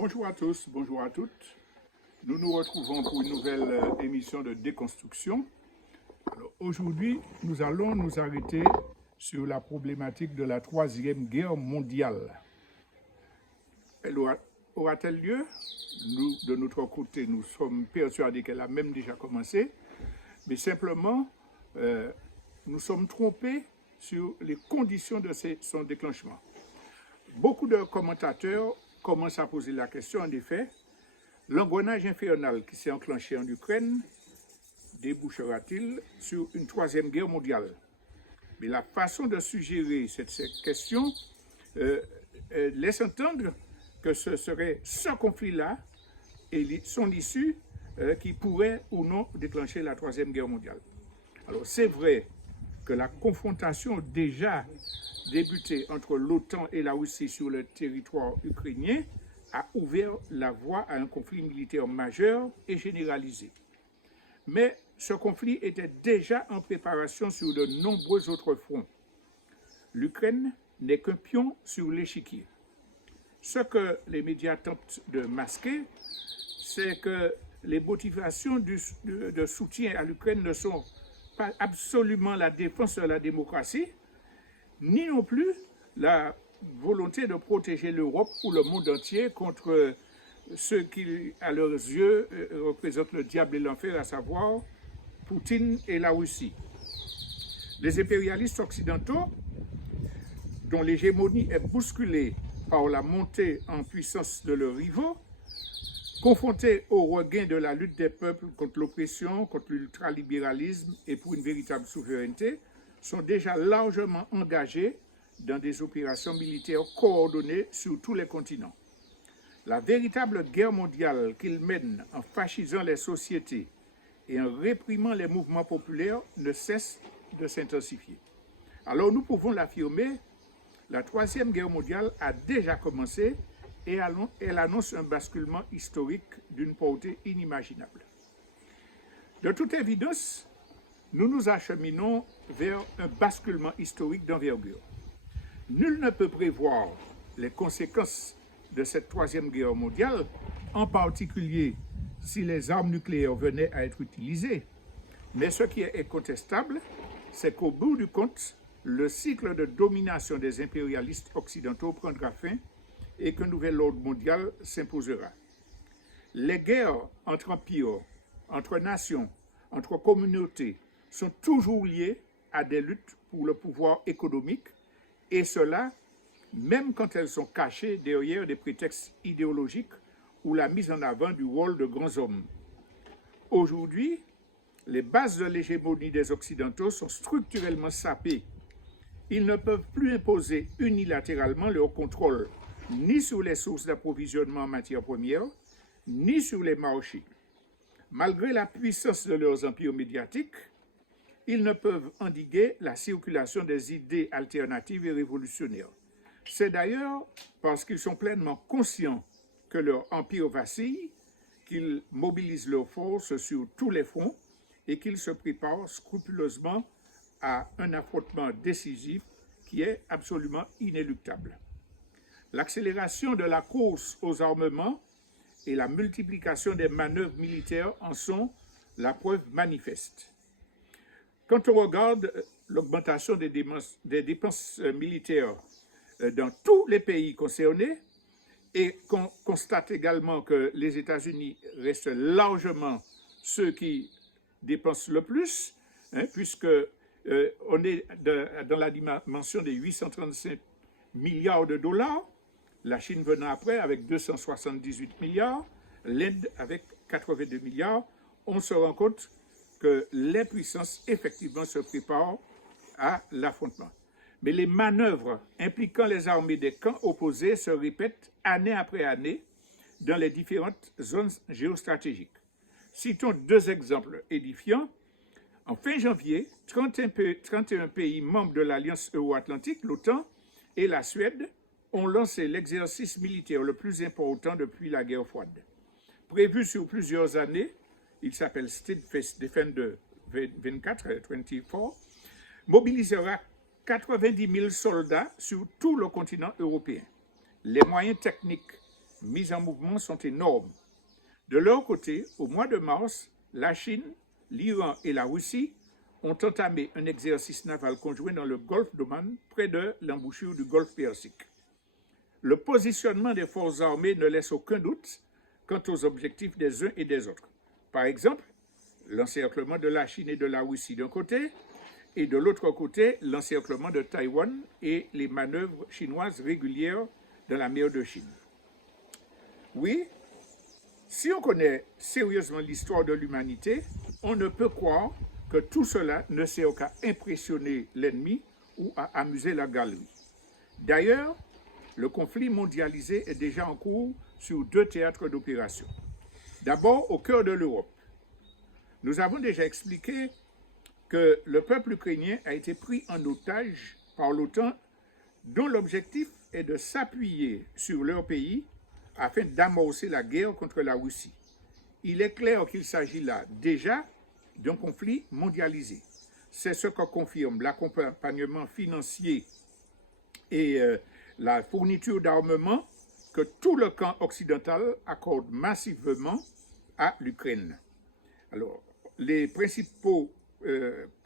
Bonjour à tous, bonjour à toutes. Nous nous retrouvons pour une nouvelle émission de déconstruction. Alors, aujourd'hui, nous allons nous arrêter sur la problématique de la Troisième Guerre mondiale. Elle aura-t-elle lieu? Nous, de notre côté, nous sommes persuadés qu'elle a même déjà commencé, mais simplement, nous sommes trompés sur les conditions de son déclenchement. Beaucoup de commentateurs commencent à poser la question, en effet, l'engrenage infernal qui s'est enclenché en Ukraine débouchera-t-il sur une troisième guerre mondiale? Mais la façon de suggérer cette question laisse entendre que ce serait ce conflit-là et son issue qui pourrait ou non déclencher la troisième guerre mondiale. Alors c'est vrai que la confrontation déjà débutée entre l'OTAN et la Russie sur le territoire ukrainien a ouvert la voie à un conflit militaire majeur et généralisé. Mais ce conflit était déjà en préparation sur de nombreux autres fronts. L'Ukraine n'est qu'un pion sur l'échiquier. Ce que les médias tentent de masquer, c'est que les motivations de soutien à l'Ukraine ne sont pas absolument la défense de la démocratie, ni non plus la volonté de protéger l'Europe ou le monde entier contre ceux qui, à leurs yeux, représentent le diable et l'enfer, à savoir Poutine et la Russie. Les impérialistes occidentaux, dont l'hégémonie est bousculée par la montée en puissance de leurs rivaux, confrontés au regain de la lutte des peuples contre l'oppression, contre l'ultralibéralisme et pour une véritable souveraineté, sont déjà largement engagés dans des opérations militaires coordonnées sur tous les continents. La véritable guerre mondiale qu'ils mènent en fascisant les sociétés et en réprimant les mouvements populaires ne cesse de s'intensifier. Alors nous pouvons l'affirmer, la Troisième Guerre mondiale a déjà commencé et elle annonce un basculement historique d'une portée inimaginable. De toute évidence, nous nous acheminons vers un basculement historique d'envergure. Nul ne peut prévoir les conséquences de cette Troisième Guerre mondiale, en particulier si les armes nucléaires venaient à être utilisées. Mais ce qui est incontestable, c'est qu'au bout du compte, le cycle de domination des impérialistes occidentaux prendra fin et qu'un nouvel ordre mondial s'imposera. Les guerres entre empires, entre nations, entre communautés sont toujours liées à des luttes pour le pouvoir économique, et cela même quand elles sont cachées derrière des prétextes idéologiques ou la mise en avant du rôle de grands hommes. Aujourd'hui, les bases de l'hégémonie des Occidentaux sont structurellement sapées. Ils ne peuvent plus imposer unilatéralement leur contrôle ni sur les sources d'approvisionnement en matières premières, ni sur les marchés. Malgré la puissance de leurs empires médiatiques, ils ne peuvent endiguer la circulation des idées alternatives et révolutionnaires. C'est d'ailleurs parce qu'ils sont pleinement conscients que leur empire vacille, qu'ils mobilisent leurs forces sur tous les fronts et qu'ils se préparent scrupuleusement à un affrontement décisif qui est absolument inéluctable. L'accélération de la course aux armements et la multiplication des manœuvres militaires en sont la preuve manifeste. Quand on regarde l'augmentation des dépenses militaires dans tous les pays concernés et qu'on constate également que les États-Unis restent largement ceux qui dépensent le plus, puisque on est dans la dimension des 835 milliards de dollars, la Chine venant après avec 278 milliards, l'Inde avec 82 milliards, on se rend compte que les puissances effectivement se préparent à l'affrontement. Mais les manœuvres impliquant les armées des camps opposés se répètent année après année dans les différentes zones géostratégiques. Citons deux exemples édifiants. En fin janvier, 31 pays membres de l'Alliance euro-atlantique, l'OTAN, et la Suède ont lancé l'exercice militaire le plus important depuis la guerre froide. Prévu sur plusieurs années, il s'appelle Steadfast Defender 24, mobilisera 90 000 soldats sur tout le continent européen. Les moyens techniques mises en mouvement sont énormes. De leur côté, au mois de mars, la Chine, l'Iran et la Russie ont entamé un exercice naval conjoint dans le golfe d'Oman, près de l'embouchure du golfe Persique. Le positionnement des forces armées ne laisse aucun doute quant aux objectifs des uns et des autres. Par exemple, l'encerclement de la Chine et de la Russie d'un côté, et de l'autre côté, l'encerclement de Taïwan et les manœuvres chinoises régulières dans la mer de Chine. Oui, si on connaît sérieusement l'histoire de l'humanité, on ne peut croire que tout cela ne sert qu'à impressionner l'ennemi ou à amuser la galerie. D'ailleurs, le conflit mondialisé est déjà en cours sur 2 théâtres d'opération. D'abord, au cœur de l'Europe. Nous avons déjà expliqué que le peuple ukrainien a été pris en otage par l'OTAN, dont l'objectif est de s'appuyer sur leur pays afin d'amorcer la guerre contre la Russie. Il est clair qu'il s'agit là déjà d'un conflit mondialisé. C'est ce que confirme l'accompagnement financier et la fourniture d'armement que tout le camp occidental accorde massivement à l'Ukraine. Alors, les principaux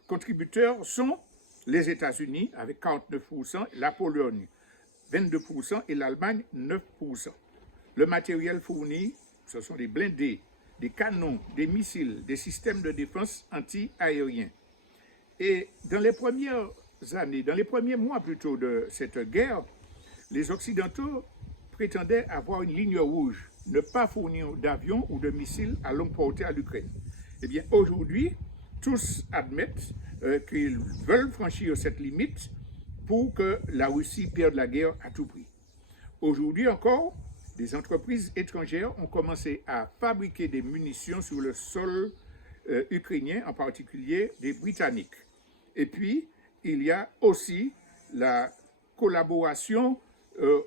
contributeurs sont les États-Unis avec 49%, la Pologne 22% et l'Allemagne 9%. Le matériel fourni, ce sont des blindés, des canons, des missiles, des systèmes de défense anti-aériens. Et dans les premières années, dans les premiers mois plutôt de cette guerre, les Occidentaux prétendaient avoir une ligne rouge, ne pas fournir d'avions ou de missiles à longue portée à l'Ukraine. Eh bien, aujourd'hui, tous admettent qu'ils veulent franchir cette limite pour que la Russie perde la guerre à tout prix. Aujourd'hui encore, des entreprises étrangères ont commencé à fabriquer des munitions sur le sol ukrainien, en particulier des Britanniques. Et puis, il y a aussi la collaboration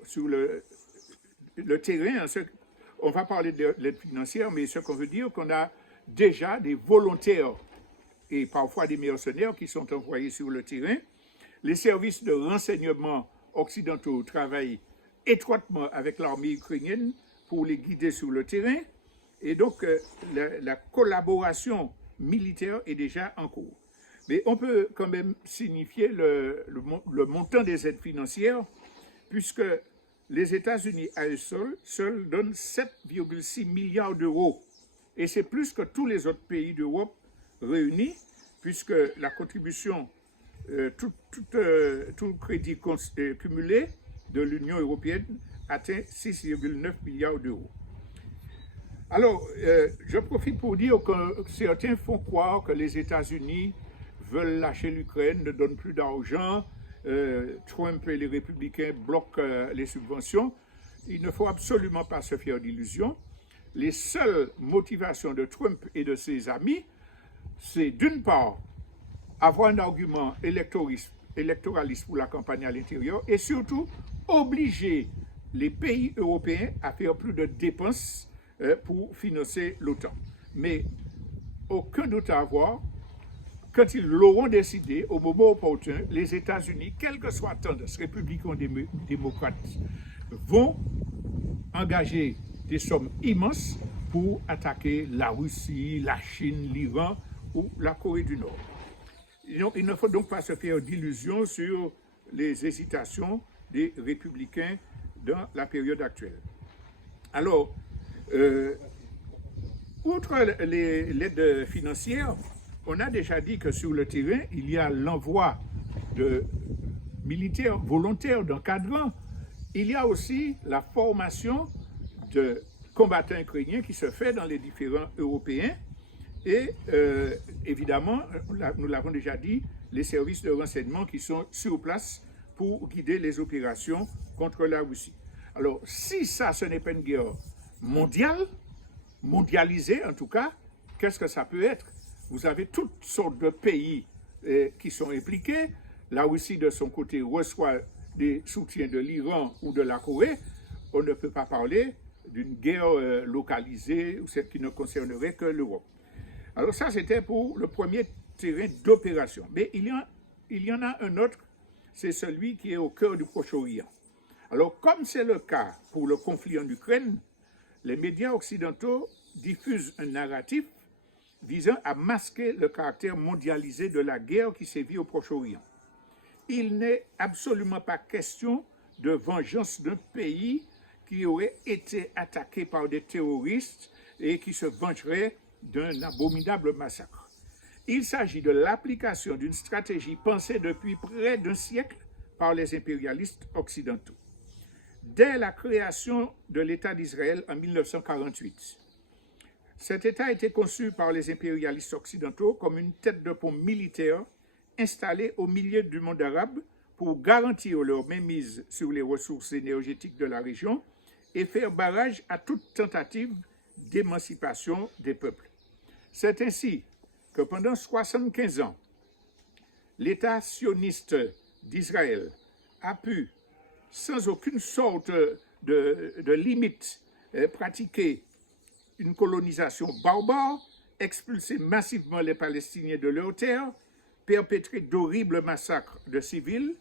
sur le terrain. On va parler de l'aide financière, mais ce qu'on veut dire, qu'on a déjà des volontaires et parfois des mercenaires qui sont envoyés sur le terrain. Les services de renseignement occidentaux travaillent étroitement avec l'armée ukrainienne pour les guider sur le terrain. Et donc, la collaboration militaire est déjà en cours. Mais on peut quand même signifier le montant des aides financières, puisque les États-Unis à eux seuls donnent 7,6 milliards d'euros. Et c'est plus que tous les autres pays d'Europe réunis, puisque la contribution, tout crédit cumulé de l'Union européenne atteint 6,9 milliards d'euros. Alors, je profite pour dire que certains font croire que les États-Unis veulent lâcher l'Ukraine, ne donnent plus d'argent, Trump et les républicains bloquent les subventions. Il ne faut absolument pas se faire d'illusions. Les seules motivations de Trump et de ses amis, c'est d'une part avoir un argument électoraliste pour la campagne à l'intérieur et surtout obliger les pays européens à faire plus de dépenses pour financer l'OTAN. Mais aucun doute à avoir, quand ils l'auront décidé, au moment opportun, les États-Unis, quelle que soit tendance républicaine ou démocrate, vont engager des sommes immenses pour attaquer la Russie, la Chine, l'Iran ou la Corée du Nord. Il ne faut donc pas se faire d'illusions sur les hésitations des républicains dans la période actuelle. Alors, outre l'aide financière, on a déjà dit que sur le terrain, il y a l'envoi de militaires volontaires, d'encadrants. Il y a aussi la formation de combattants ukrainiens qui se fait dans les différents Européens. Et évidemment, nous l'avons déjà dit, les services de renseignement qui sont sur place pour guider les opérations contre la Russie. Alors, si ça, ce n'est pas une guerre mondiale, mondialisée en tout cas, qu'est-ce que ça peut être? Vous avez toutes sortes de pays qui sont impliqués. La Russie, de son côté, reçoit des soutiens de l'Iran ou de la Corée. On ne peut pas parler d'une guerre localisée ou celle qui ne concernerait que l'Europe. Alors ça, c'était pour le premier terrain d'opération. Mais il y en a un autre, c'est celui qui est au cœur du Proche-Orient. Alors, comme c'est le cas pour le conflit en Ukraine, les médias occidentaux diffusent un narratif visant à masquer le caractère mondialisé de la guerre qui sévit au Proche-Orient. Il n'est absolument pas question de vengeance d'un pays qui aurait été attaqué par des terroristes et qui se vengerait d'un abominable massacre. Il s'agit de l'application d'une stratégie pensée depuis près d'un siècle par les impérialistes occidentaux. Dès la création de l'État d'Israël en 1948, cet État a été conçu par les impérialistes occidentaux comme une tête de pont militaire installée au milieu du monde arabe pour garantir leur mainmise sur les ressources énergétiques de la région et faire barrage à toute tentative d'émancipation des peuples. C'est ainsi que pendant 75 ans, l'État sioniste d'Israël a pu, sans aucune sorte de limite, pratiquer une colonisation barbare, expulser massivement les Palestiniens de leurs terres, perpétrer d'horribles massacres de civils,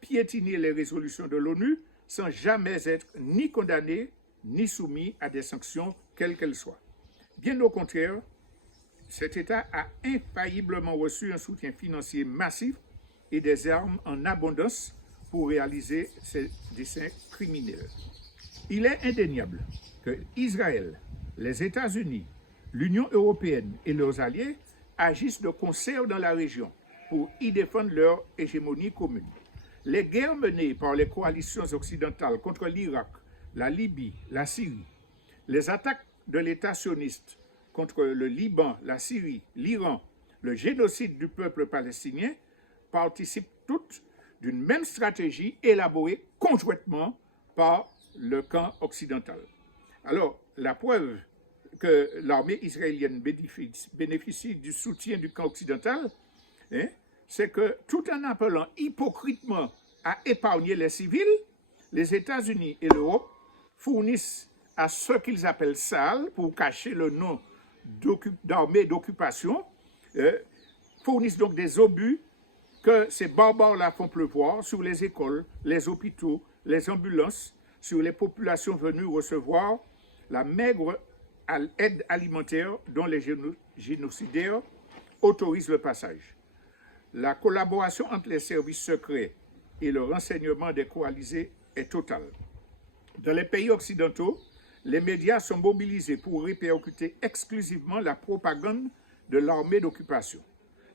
piétiner les résolutions de l'ONU sans jamais être ni condamné ni soumis à des sanctions quelles qu'elles soient. Bien au contraire, cet État a infailliblement reçu un soutien financier massif et des armes en abondance pour réaliser ses desseins criminels. Il est indéniable que Israël, les États-Unis, l'Union européenne et leurs alliés agissent de concert dans la région pour y défendre leur hégémonie commune. Les guerres menées par les coalitions occidentales contre l'Irak, la Libye, la Syrie, les attaques de l'État sioniste contre le Liban, la Syrie, l'Iran, le génocide du peuple palestinien participent toutes d'une même stratégie élaborée conjointement par le camp occidental. Alors, la preuve que l'armée israélienne bénéficie du soutien du camp occidental, c'est que tout en appelant hypocritement à épargner les civils, les États-Unis et l'Europe fournissent à ce qu'ils appellent SAL, pour cacher le nom d'armée d'occupation, fournissent donc des obus que ces barbares-là font pleuvoir sur les écoles, les hôpitaux, les ambulances, sur les populations venues recevoir la maigre aide alimentaire dont les génocidaires autorisent le passage. La collaboration entre les services secrets et le renseignement des coalisés est totale. Dans les pays occidentaux, les médias sont mobilisés pour répercuter exclusivement la propagande de l'armée d'occupation.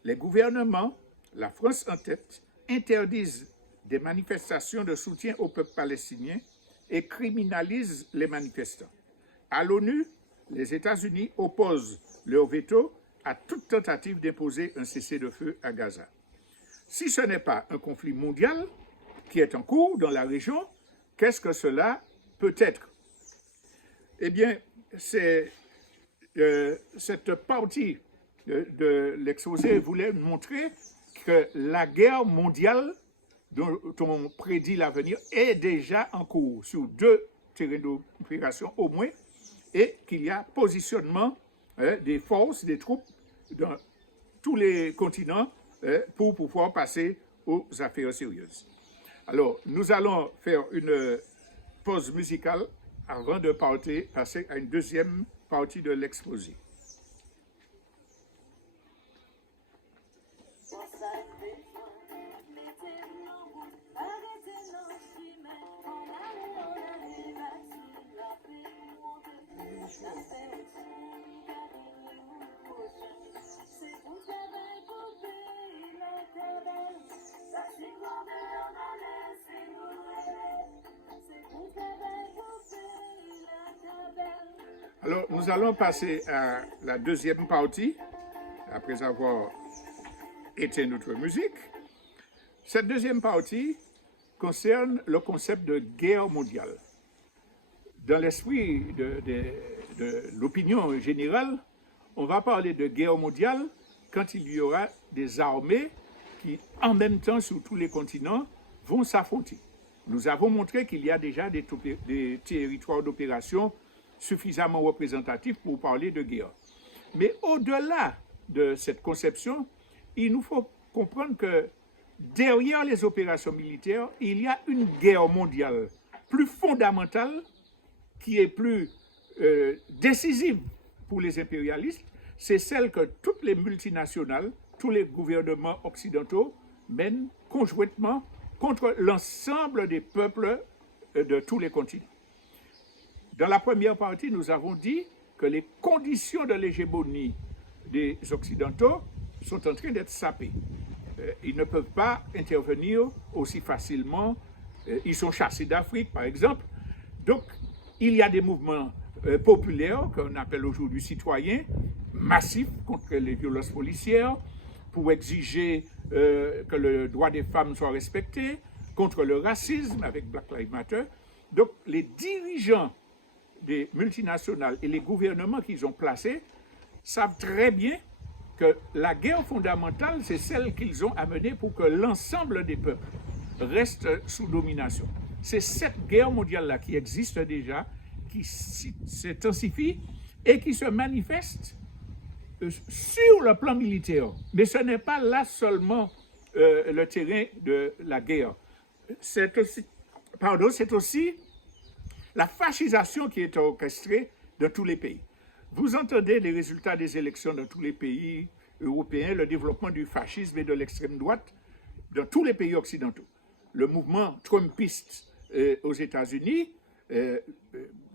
Les gouvernements, la France en tête, interdisent des manifestations de soutien au peuple palestinien et criminalisent les manifestants. À l'ONU, les États-Unis opposent leur veto à toute tentative d'imposer un cessez-le-feu à Gaza. Si ce n'est pas un conflit mondial qui est en cours dans la région, qu'est-ce que cela peut être? Eh bien, cette partie de l'exposé voulait montrer que la guerre mondiale dont on prédit l'avenir est déjà en cours sur 2 terrains d'opération au moins, et qu'il y a positionnement des forces, des troupes dans tous les continents pour pouvoir passer aux affaires sérieuses. Alors, nous allons faire une pause musicale avant de passer à une deuxième partie de l'exposé. Alors, nous allons passer à la deuxième partie, après avoir éteint notre musique. Cette deuxième partie concerne le concept de guerre mondiale. Dans l'esprit de l'opinion générale, on va parler de guerre mondiale quand il y aura des armées qui, en même temps, sur tous les continents, vont s'affronter. Nous avons montré qu'il y a déjà des territoires d'opération suffisamment représentatifs pour parler de guerre. Mais au-delà de cette conception, il nous faut comprendre que derrière les opérations militaires, il y a une guerre mondiale plus fondamentale, qui est plus décisive pour les impérialistes, c'est celle que toutes les multinationales, tous les gouvernements occidentaux mènent conjointement contre l'ensemble des peuples de tous les continents. Dans la première partie, nous avons dit que les conditions de l'hégémonie des Occidentaux sont en train d'être sapées. Ils ne peuvent pas intervenir aussi facilement. Ils sont chassés d'Afrique, par exemple. Donc, il y a des mouvements populaires, qu'on appelle aujourd'hui citoyens, massifs contre les violences policières, pour exiger que le droit des femmes soit respecté, contre le racisme avec Black Lives Matter. Donc, les dirigeants des multinationales et les gouvernements qu'ils ont placés savent très bien que la guerre fondamentale, c'est celle qu'ils ont amenée pour que l'ensemble des peuples restent sous domination. C'est cette guerre mondiale-là qui existe déjà, qui s'intensifie et qui se manifeste sur le plan militaire. Mais ce n'est pas là seulement le terrain de la guerre. C'est aussi la fascisation qui est orchestrée dans tous les pays. Vous entendez les résultats des élections dans tous les pays européens, le développement du fascisme et de l'extrême droite dans tous les pays occidentaux. Le mouvement trumpiste aux États-Unis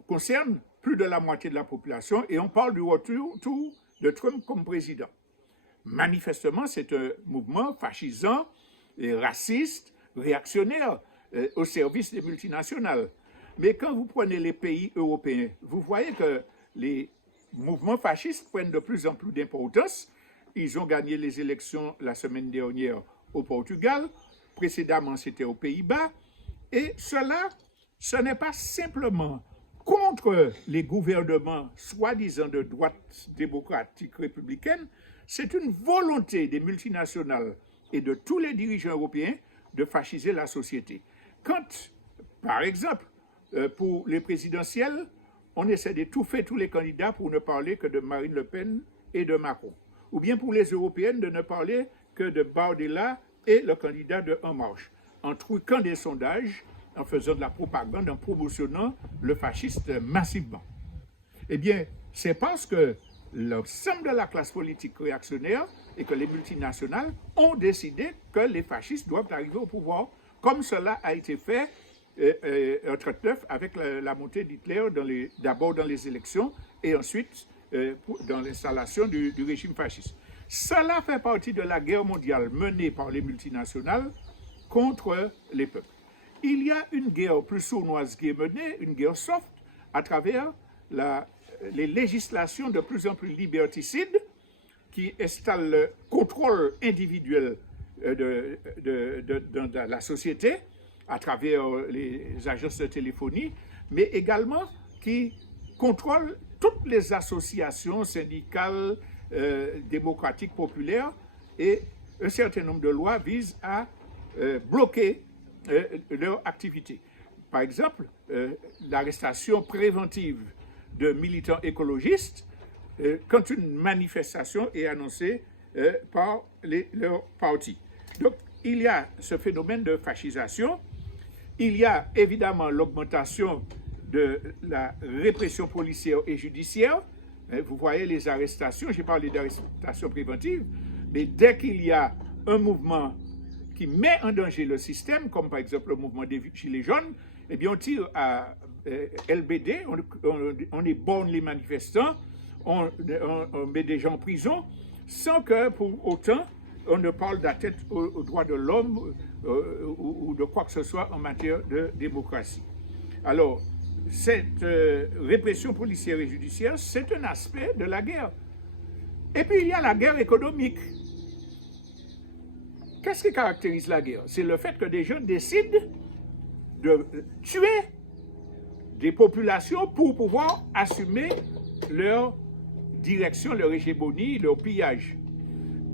concerne plus de la moitié de la population et on parle du retour de Trump comme président. Manifestement, c'est un mouvement fascisant et raciste, réactionnaire, au service des multinationales. Mais quand vous prenez les pays européens, vous voyez que les mouvements fascistes prennent de plus en plus d'importance. Ils ont gagné les élections la semaine dernière au Portugal, précédemment c'était aux Pays-Bas, et cela, ce n'est pas simplement contre les gouvernements soi-disant de droite démocratique républicaine, c'est une volonté des multinationales et de tous les dirigeants européens de fasciser la société. Quand, par exemple, pour les présidentielles, on essaie d'étouffer tous les candidats pour ne parler que de Marine Le Pen et de Macron. Ou bien pour les européennes, de ne parler que de Bardella et le candidat de En Marche, en truquant des sondages, en faisant de la propagande, en promotionnant le fasciste massivement. Eh bien, c'est parce que l'ensemble de la classe politique réactionnaire et que les multinationales ont décidé que les fascistes doivent arriver au pouvoir, comme cela a été fait en 1939 avec la montée d'Hitler d'abord dans les élections et ensuite dans l'installation du régime fasciste. Cela fait partie de la guerre mondiale menée par les multinationales contre les peuples. Il y a une guerre plus sournoise qui est menée, une guerre soft, à travers les législations de plus en plus liberticides qui installent le contrôle individuel de la société à travers les agences de téléphonie, mais également qui contrôlent toutes les associations syndicales, démocratiques, populaires, et un certain nombre de lois visent à bloquer leur activité. Par exemple, l'arrestation préventive de militants écologistes quand une manifestation est annoncée par leurs partis. Donc, il y a ce phénomène de fascisation. Il y a évidemment l'augmentation de la répression policière et judiciaire. Vous voyez les arrestations, j'ai parlé d'arrestations préventives, mais dès qu'il y a un mouvement qui met en danger le système, comme par exemple le mouvement des Gilets jaunes, eh bien on tire à LBD, on éborgne les manifestants, on met des gens en prison, sans que pour autant on ne parle d'atteinte aux droits de l'homme ou de quoi que ce soit en matière de démocratie. Alors, cette répression policière et judiciaire, c'est un aspect de la guerre. Et puis il y a la guerre économique. Qu'est-ce qui caractérise la guerre? C'est le fait que des gens décident de tuer des populations pour pouvoir assumer leur direction, leur hégémonie, leur pillage.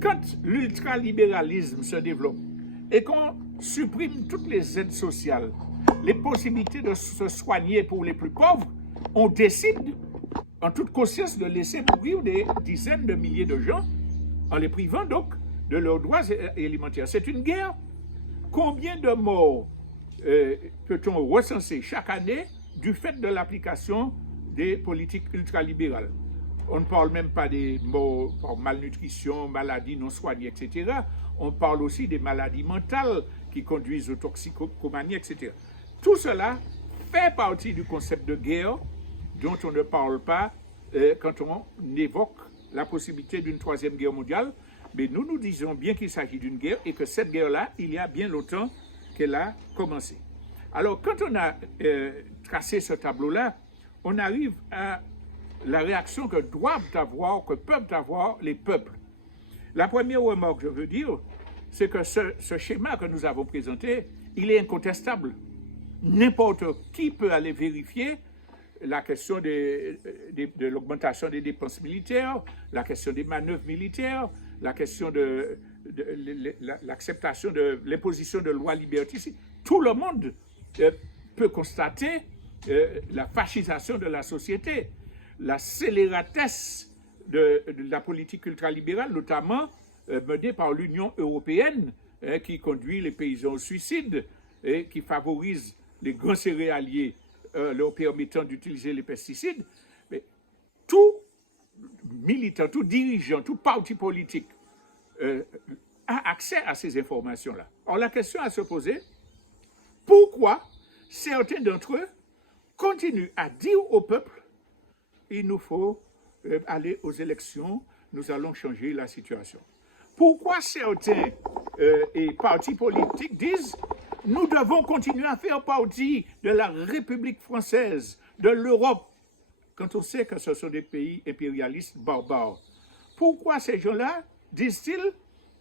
Quand l'ultralibéralisme se développe et qu'on supprime toutes les aides sociales, les possibilités de se soigner pour les plus pauvres, on décide en toute conscience de laisser mourir des dizaines de milliers de gens en les privant donc de leurs droits élémentaires. C'est une guerre. Combien de morts peut-on recenser chaque année du fait de l'application des politiques ultralibérales. On ne parle même pas des morts par malnutrition, maladies non soignées, etc. On parle aussi des maladies mentales qui conduisent aux toxicomanies, etc. Tout cela fait partie du concept de guerre dont on ne parle pas quand on évoque la possibilité d'une troisième guerre mondiale. Mais nous disons bien qu'il s'agit d'une guerre et que cette guerre-là, il y a bien longtemps qu'elle a commencé. Alors, quand on a tracé ce tableau-là, on arrive à la réaction que peuvent avoir les peuples. La première remarque, je veux dire, c'est que ce schéma que nous avons présenté, il est incontestable. N'importe qui peut aller vérifier la question de l'augmentation des dépenses militaires, la question des manœuvres militaires, la question de l'acceptation de l'imposition de lois liberticides. Tout le monde peut constater la fascisation de la société, la scélératesse de la politique ultralibérale, notamment menée par l'Union européenne, qui conduit les paysans au suicide et qui favorise les grands céréaliers leur permettant d'utiliser les pesticides. Mais tout militant, tout dirigeant, tout parti politique a accès à ces informations-là. Or, la question à se poser, pourquoi certains d'entre eux continuent à dire au peuple, il nous faut aller aux élections, nous allons changer la situation. Pourquoi certains partis politiques disent, nous devons continuer à faire partie de la République française, de l'Europe, quand on sait que ce sont des pays impérialistes barbares. Pourquoi ces gens-là disent-ils,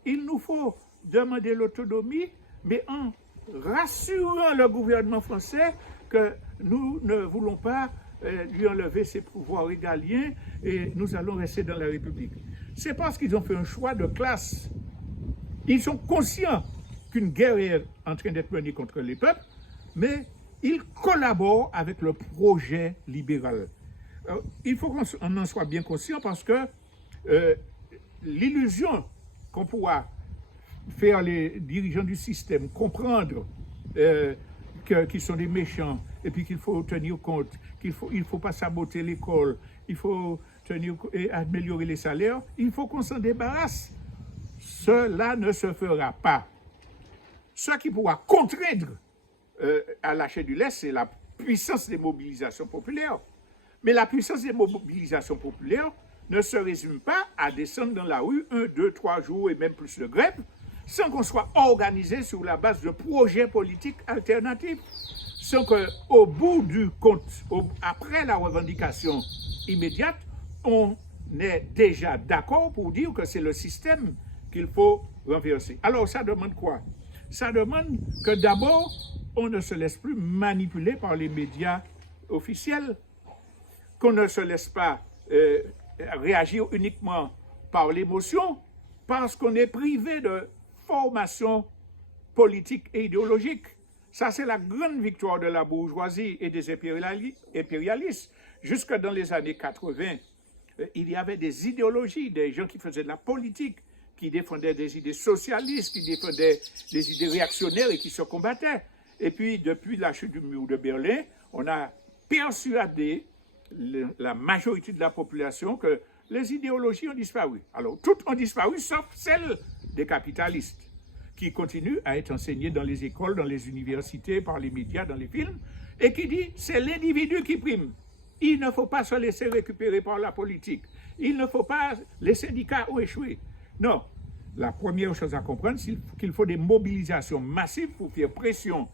il nous faut demander l'autonomie, mais en rassurant le gouvernement français que nous ne voulons pas lui enlever ses pouvoirs régaliens et nous allons rester dans la République. C'est parce qu'ils ont fait un choix de classe. Ils sont conscients qu'une guerre est en train d'être menée contre les peuples, mais ils collaborent avec le projet libéral. Alors, il faut qu'on en soit bien conscient parce que l'illusion qu'on pourra faire les dirigeants du système comprendre qu'ils sont des méchants et puis qu'il faut tenir compte, qu'il faut pas saboter l'école, il faut améliorer les salaires, il faut qu'on s'en débarrasse. Cela ne se fera pas. Ce qui pourra contraindre à lâcher du lest, c'est la puissance des mobilisations populaires. Mais la puissance des mobilisations populaires ne se résume pas à descendre dans la rue 1, 2, 3 jours et même plus de grève, sans qu'on soit organisé sur la base de projets politiques alternatifs, sans qu'au bout du compte, après la revendication immédiate, on est déjà d'accord pour dire que c'est le système qu'il faut renverser. Alors ça demande quoi? Ça demande que d'abord, on ne se laisse plus manipuler par les médias officiels, qu'on ne se laisse pas réagir uniquement par l'émotion, parce qu'on est privé de formation politique et idéologique. Ça, c'est la grande victoire de la bourgeoisie et des impérialistes. Jusque dans les années 80, il y avait des idéologies, des gens qui faisaient de la politique, qui défendaient des idées socialistes, qui défendaient des idées réactionnaires et qui se combattaient. Et puis, depuis la chute du mur de Berlin, on a persuadé la majorité de la population que les idéologies ont disparu. Alors, toutes ont disparu, sauf celles des capitalistes, qui continuent à être enseignées dans les écoles, dans les universités, par les médias, dans les films, et qui dit c'est l'individu qui prime. Il ne faut pas se laisser récupérer par la politique. Il ne faut pas... Les syndicats ont échoué. Non. La première chose à comprendre, c'est qu'il faut des mobilisations massives pour faire pression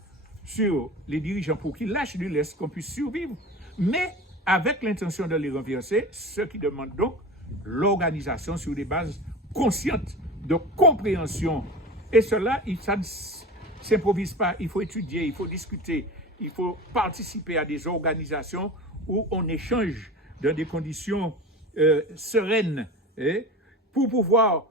sur les dirigeants pour qu'ils lâchent du lest, qu'on puisse survivre, mais avec l'intention de les renverser, ce qui demande donc l'organisation sur des bases conscientes de compréhension. Et cela, ça ne s'improvise pas. Il faut étudier, il faut discuter, il faut participer à des organisations où on échange dans des conditions sereines pour pouvoir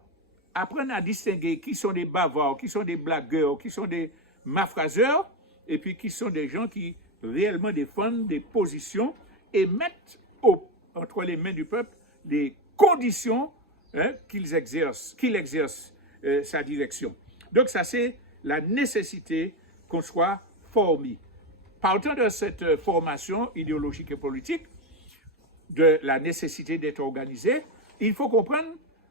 apprendre à distinguer qui sont des bavards, qui sont des blagueurs, qui sont des mafraseurs, et puis qui sont des gens qui réellement défendent des positions et mettent entre les mains du peuple les conditions qu'il exerce sa direction. Donc ça, c'est la nécessité qu'on soit formés. Partant de cette formation idéologique et politique, de la nécessité d'être organisé, il faut comprendre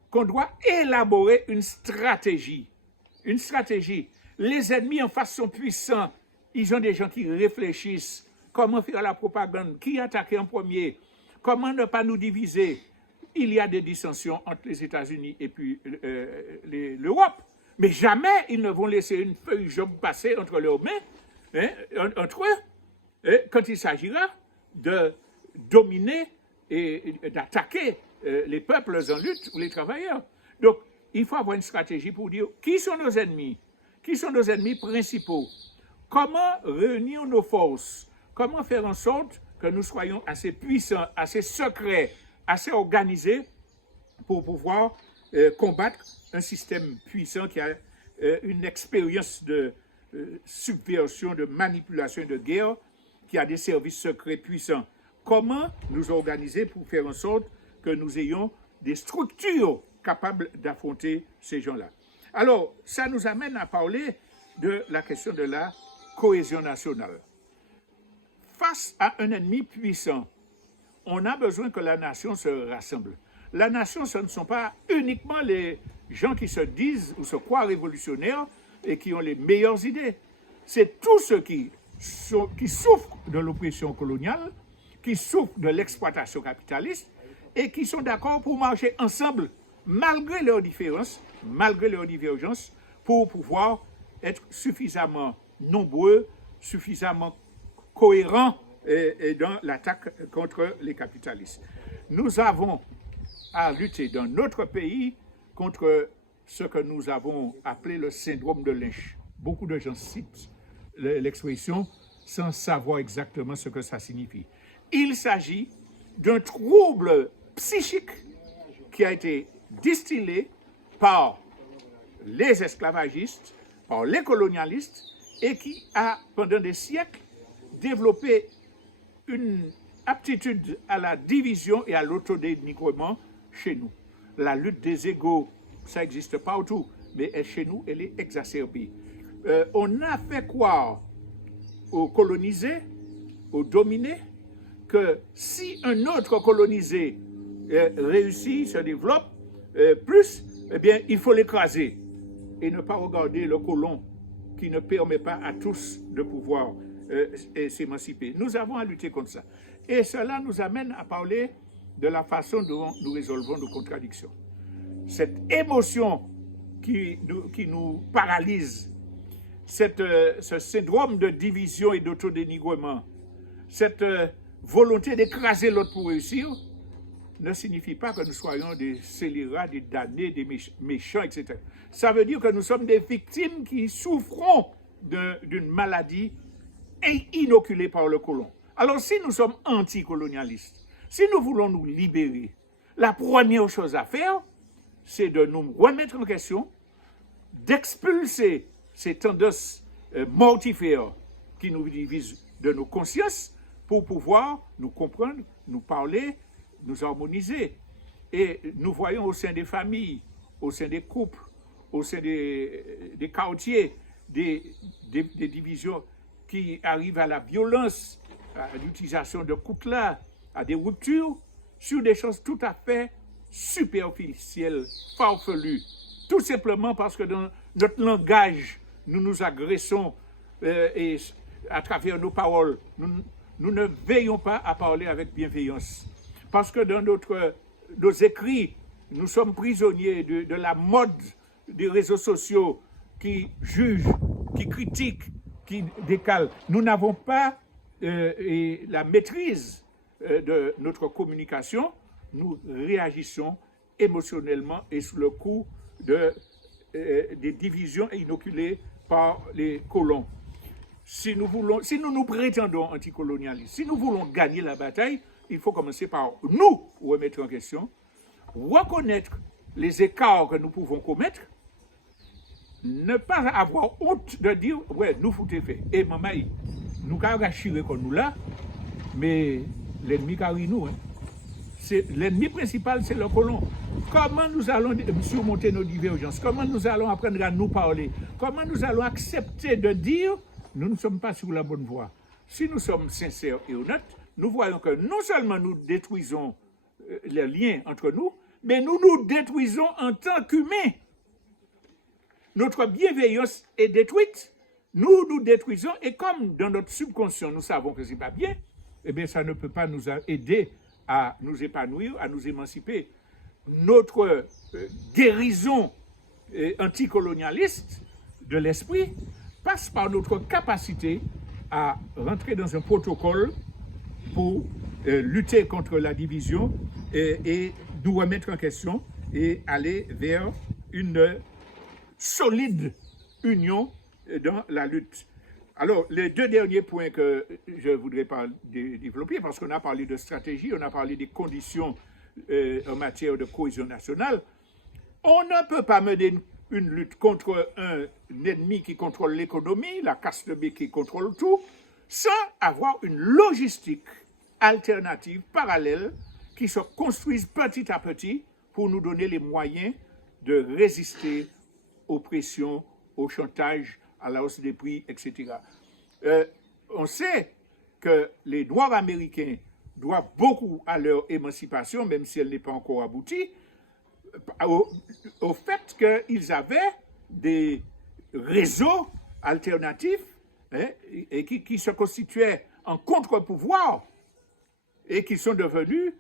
qu'on doit élaborer une stratégie. Une stratégie. Les ennemis en face sont puissants. Ils ont des gens qui réfléchissent. Comment faire la propagande? Qui attaquer en premier? Comment ne pas nous diviser? Il y a des dissensions entre les États-Unis et puis l'Europe. Mais jamais ils ne vont laisser une feuille jaune passer entre leurs mains, entre eux, quand il s'agira de dominer et d'attaquer les peuples en lutte ou les travailleurs. Donc, il faut avoir une stratégie pour dire qui sont nos ennemis, qui sont nos ennemis principaux, comment réunir nos forces, comment faire en sorte que nous soyons assez puissants, assez secrets, assez organisés pour pouvoir combattre un système puissant qui a une expérience de subversion, de manipulation et de guerre, qui a des services secrets puissants. Comment nous organiser pour faire en sorte que nous ayons des structures capables d'affronter ces gens-là. Alors, ça nous amène à parler de la question de la cohésion nationale. Face à un ennemi puissant, on a besoin que la nation se rassemble. La nation, ce ne sont pas uniquement les gens qui se disent ou se croient révolutionnaires et qui ont les meilleures idées. C'est tous ceux qui souffrent de l'oppression coloniale, qui souffrent de l'exploitation capitaliste et qui sont d'accord pour marcher ensemble, malgré leurs différences, malgré leurs divergences, pour pouvoir être suffisamment nombreux, suffisamment cohérents dans l'attaque contre les capitalistes. Nous avons à lutter dans notre pays contre ce que nous avons appelé le syndrome de Lynch. Beaucoup de gens citent l'expression sans savoir exactement ce que ça signifie. Il s'agit d'un trouble psychique qui a été distillé par les esclavagistes, par les colonialistes, et qui a, pendant des siècles, développé une aptitude à la division et à l'autodénigrement chez nous. La lutte des égaux, ça existe partout, mais chez nous, elle est exacerbée. On a fait croire aux colonisés, aux dominés, que si un autre colonisé réussit, se développe plus, eh bien, il faut l'écraser et ne pas regarder le colon qui ne permet pas à tous de pouvoir s'émanciper. Nous avons à lutter contre ça. Et cela nous amène à parler de la façon dont nous résolvons nos contradictions. Cette émotion qui nous paralyse, ce syndrome de division et d'autodénigrement, cette volonté d'écraser l'autre pour réussir, ne signifie pas que nous soyons des scélérats, des damnés, des méchants, etc. Ça veut dire que nous sommes des victimes qui souffrons d'une maladie inoculée par le colon. Alors si nous sommes anticolonialistes, si nous voulons nous libérer, la première chose à faire, c'est de nous remettre en question, d'expulser ces tendances mortifères qui nous divisent de nos consciences pour pouvoir nous comprendre, nous parler, nous harmoniser. Et nous voyons au sein des familles, au sein des couples, au sein des quartiers, des divisions qui arrivent à la violence, à l'utilisation de coutelas, à des ruptures, sur des choses tout à fait superficielles, farfelues. Tout simplement parce que dans notre langage, nous nous agressons et à travers nos paroles, nous ne veillons pas à parler avec bienveillance. Parce que dans nos écrits, nous sommes prisonniers de la mode des réseaux sociaux qui jugent, qui critiquent, qui décalent. Nous n'avons pas la maîtrise de notre communication. Nous réagissons émotionnellement et sous le coup des divisions inoculées par les colons. Si nous nous prétendons anticolonialistes, si nous voulons gagner la bataille, il faut commencer par nous remettre en question, reconnaître les écarts que nous pouvons commettre, ne pas avoir honte de dire, ouais, nous foutez fait. Et maman, nous avons chiré comme nous là, mais l'ennemi carry nous. Hein. L'ennemi principal, c'est le colon. Comment nous allons surmonter nos divergences? Comment nous allons apprendre à nous parler? Comment nous allons accepter de dire nous ne sommes pas sur la bonne voie. Si nous sommes sincères et honnêtes, nous voyons que non seulement nous détruisons les liens entre nous, mais nous nous détruisons en tant qu'humains. Notre bienveillance est détruite, nous nous détruisons, et comme dans notre subconscient, nous savons que ce n'est pas bien, eh bien, ça ne peut pas nous aider à nous épanouir, à nous émanciper. Notre guérison anticolonialiste de l'esprit passe par notre capacité à rentrer dans un protocole pour lutter contre la division et nous remettre en question et aller vers une solide union dans la lutte. Alors, les deux derniers points que je voudrais développer, parce qu'on a parlé de stratégie, on a parlé des conditions en matière de cohésion nationale, on ne peut pas mener une lutte contre un ennemi qui contrôle l'économie, la caste de B qui contrôle tout, sans avoir une logistique alternative, parallèle, qui se construise petit à petit pour nous donner les moyens de résister aux pressions, au chantage, à la hausse des prix, etc. On sait que les Noirs américains doivent beaucoup à leur émancipation, même si elle n'est pas encore aboutie, au fait qu'ils avaient des réseaux alternatifs et qui se constituaient en contre-pouvoir et qui sont devenus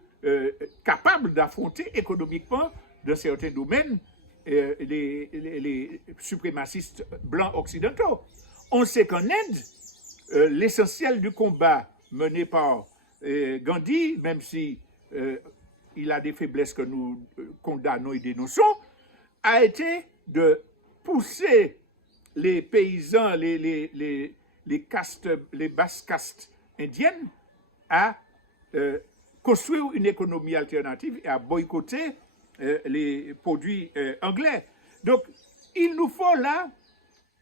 capables d'affronter économiquement dans certains domaines les suprémacistes blancs occidentaux. On sait qu'en Inde, l'essentiel du combat mené par Gandhi, même si il a des faiblesses que nous condamnons et dénonçons, a été de pousser les paysans, les basses castes indiennes à construire une économie alternative et à boycotter les produits anglais. Donc, il nous faut là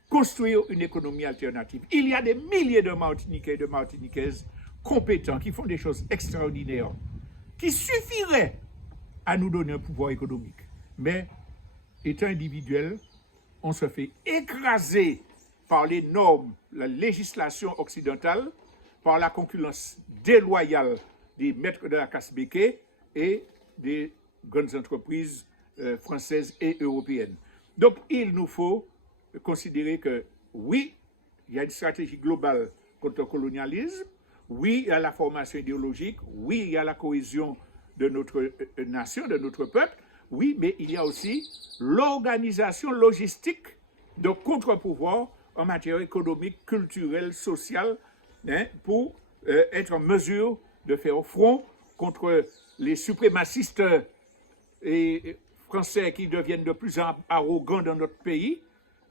construire une économie alternative. Il y a des milliers de Martiniquais et de Martiniquaises compétents qui font des choses extraordinaires, qui suffiraient à nous donner un pouvoir économique. Mais, étant individuel, on se fait écraser par les normes, la législation occidentale, par la concurrence déloyale des maîtres de la casse béquée et des grandes entreprises françaises et européennes. Donc, il nous faut considérer que, oui, il y a une stratégie globale contre le colonialisme, oui, il y a la formation idéologique, oui, il y a la cohésion de notre nation, de notre peuple, oui, mais il y a aussi l'organisation logistique de contre-pouvoir en matière économique, culturelle, sociale, pour être en mesure de faire front contre les suprémacistes et français qui deviennent de plus en plus arrogants dans notre pays.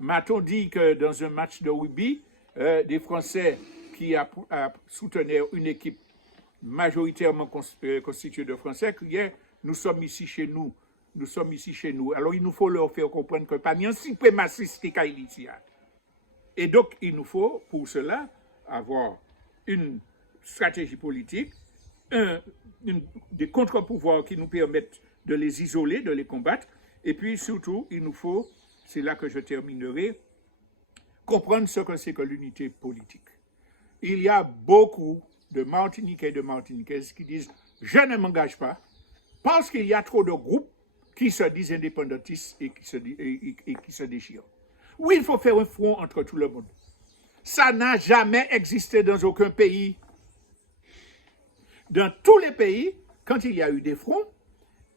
M'a-t-on dit que dans un match de rugby, des Français qui soutenaient une équipe majoritairement constituée de Français criaient « Nous sommes ici chez nous, nous sommes ici chez nous ». Alors il nous faut leur faire comprendre que pas un suprémaciste qui est ici. Et donc il nous faut pour cela avoir une stratégie politique, des contre-pouvoirs qui nous permettent de les isoler, de les combattre. Et puis surtout, il nous faut, c'est là que je terminerai, comprendre ce que c'est que l'unité politique. Il y a beaucoup de Martiniquais et de Martiniquaises qui disent « je ne m'engage pas » parce qu'il y a trop de groupes qui se disent indépendantistes et qui se déchirent. Oui, il faut faire un front entre tout le monde. Ça n'a jamais existé dans aucun pays. Dans tous les pays, quand il y a eu des fronts,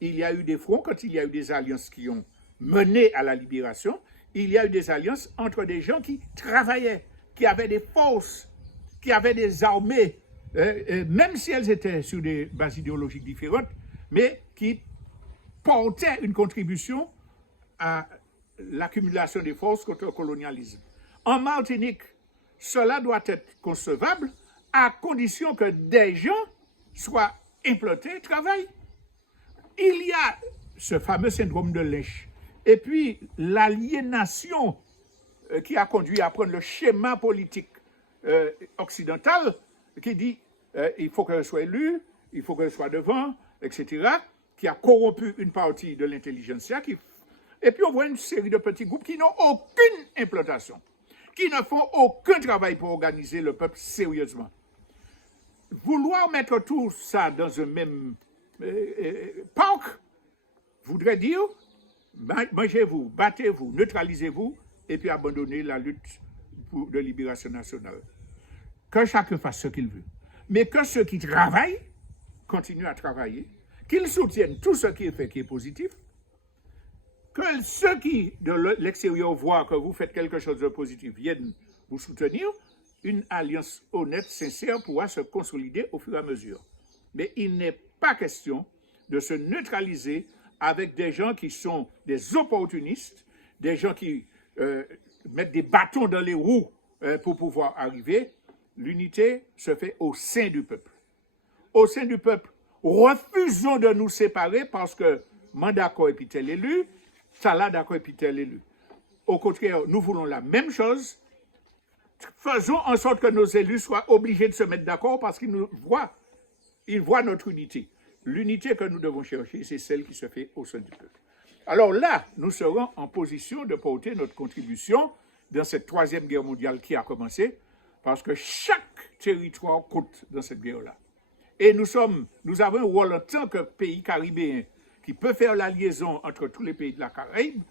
il y a eu des fronts, quand il y a eu des alliances qui ont mené à la libération, il y a eu des alliances entre des gens qui travaillaient, qui avaient des forces, qui avaient des armées, même si elles étaient sur des bases idéologiques différentes, mais qui portaient une contribution à l'accumulation des forces contre le colonialisme. En Martinique, cela doit être concevable à condition que des gens soient implantés, travaillent. Il y a ce fameux syndrome de Lynch. Et puis, l'aliénation qui a conduit à prendre le schéma politique occidental qui dit il faut qu'elle soit élue, il faut qu'elle soit devant, etc., qui a corrompu une partie de l'intelligentsia. Et puis, on voit une série de petits groupes qui n'ont aucune implantation. qui ne font aucun travail pour organiser le peuple sérieusement. Vouloir mettre tout ça dans un même parc voudrait dire mangez-vous, battez-vous, neutralisez-vous et puis abandonnez la lutte de libération nationale. Que chacun fasse ce qu'il veut. Mais que ceux qui travaillent continuent à travailler, qu'ils soutiennent tout ce qui est fait qui est positif, que ceux qui de l'extérieur voient que vous faites quelque chose de positif viennent vous soutenir, une alliance honnête, sincère pourra se consolider au fur et à mesure. Mais il n'est pas question de se neutraliser avec des gens qui sont des opportunistes, des gens qui mettent des bâtons dans les roues pour pouvoir arriver. L'unité se fait au sein du peuple. Au sein du peuple, refusons de nous séparer parce que moi d'accord et puis tel élu, ça là d'accord et puis tel élu. Au contraire, nous voulons la même chose. Faisons en sorte que nos élus soient obligés de se mettre d'accord parce qu'ils nous voient, ils voient notre unité. L'unité que nous devons chercher, c'est celle qui se fait au sein du peuple. Alors là, nous serons en position de porter notre contribution dans cette troisième guerre mondiale qui a commencé, parce que chaque territoire compte dans cette guerre-là. Et nous avons un rôle en tant que pays caribéen qui peut faire la liaison entre tous les pays de la Caraïbe,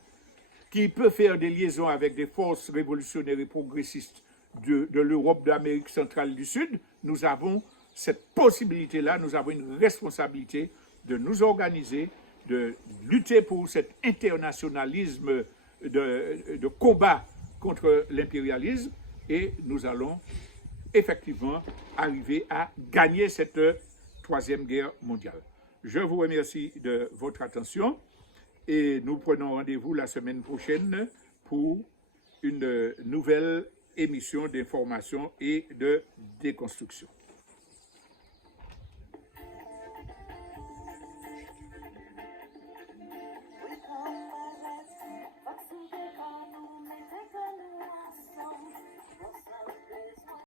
qui peut faire des liaisons avec des forces révolutionnaires et progressistes de l'Europe, de l'Amérique centrale et du Sud. Nous avons cette possibilité-là, nous avons une responsabilité de nous organiser, de lutter pour cet internationalisme de combat contre l'impérialisme, et nous allons effectivement arriver à gagner cette troisième guerre mondiale. Je vous remercie de votre attention et nous prenons rendez-vous la semaine prochaine pour une nouvelle émission d'information et de déconstruction.